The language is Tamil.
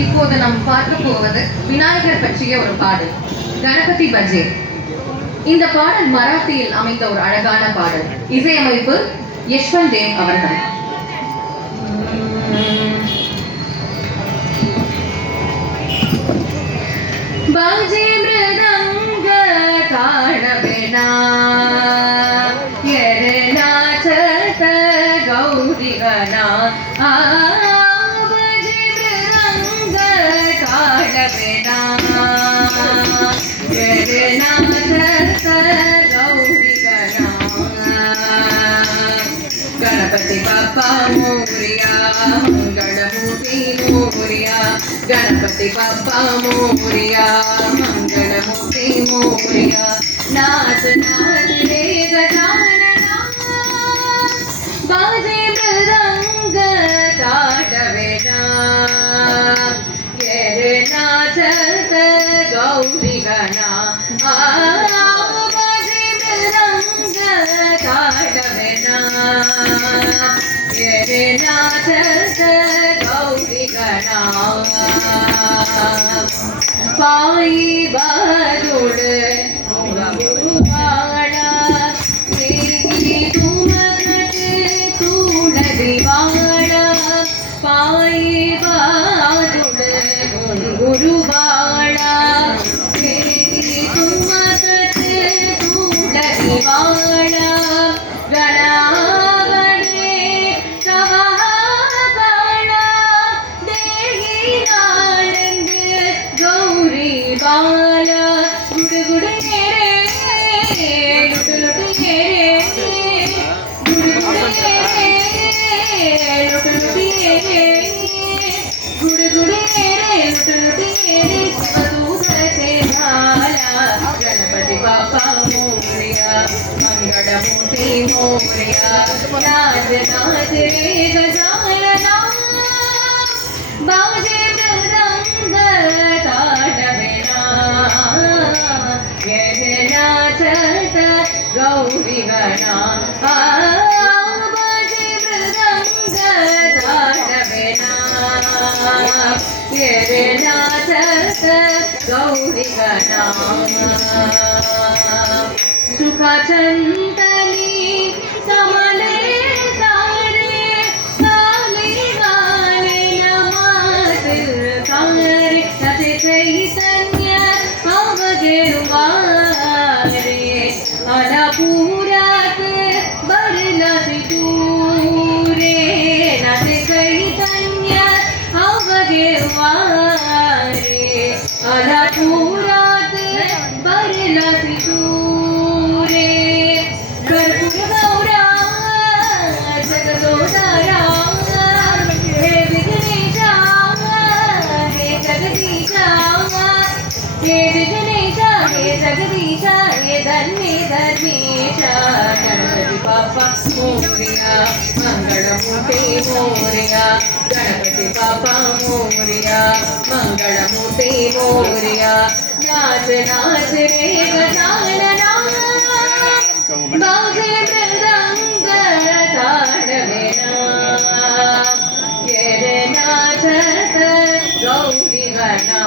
இப்போது நாம் பார்க்க போவது விநாயகர் பற்றிய ஒரு பாடல், கணபதி பஜே. இந்த பாடல் மராத்தியில் அமைந்த ஒரு அழகான பாடல். இசையமைப்பு யஷ்வந்த் தேவ் அவர்கள். பஜே மிருதங்க தாளவேணா எரநாச்சத கௌரிகனா गणपति बाप्पा मोरया मंगलमूर्ति मोरया गणपति बाप्पा मोरया मंगलमूर्ति मोरया नाच नाच रे गजानना बाजे मृदंग ताडवेना ये नाचत गौरी गणा बाजे मृदंग ताडवेना ये नाचत गौरी गणा पाई बादुड़ गुरुवाड़ा तेरी तुमगट तूड़ दीवाड़ा पाई बादुड़ गुरुवाड़ा तेरी तुमगट तूड़ दीवाड़ा गणा बाला गुड़ गुड़ रे लुट लुट रे गुड़ गुड़ रे लुट लुट रे गुड़ गुड़ रे लुट लुट रे शिवदूते भाला गणपति बाप्पा मोरया मंगलमूर्ति मोरया नाच नाच रे गजानना बाजे मृदंग गौरी गणा बाजे मृदंग ताडवेना ये नाचत गौरी गणा सुखचंदनी समले सारे गाले गाले नमाज सारे नचे चैतन्य अवगेरुवारे अलापुरात बरलासी तूरे नाचे चैतन्य अवगेरुवारे अलापुरात बरलासी तूरे कर्पूर गौरा जगदोदारा हे विघ्नेशा हे जगदीशा हे विघ्नेशा हे जगदीशा हे धन्य धर्मेशा गणपति बाप्पा मोरया मंगलमूर्ति मोरया गणपति बाप्पा मोरया मंगलमूर्ति मोरया नाच नाच रे गजानना बाजे मृदंग ताडवेना ये नाचत गौरी गणा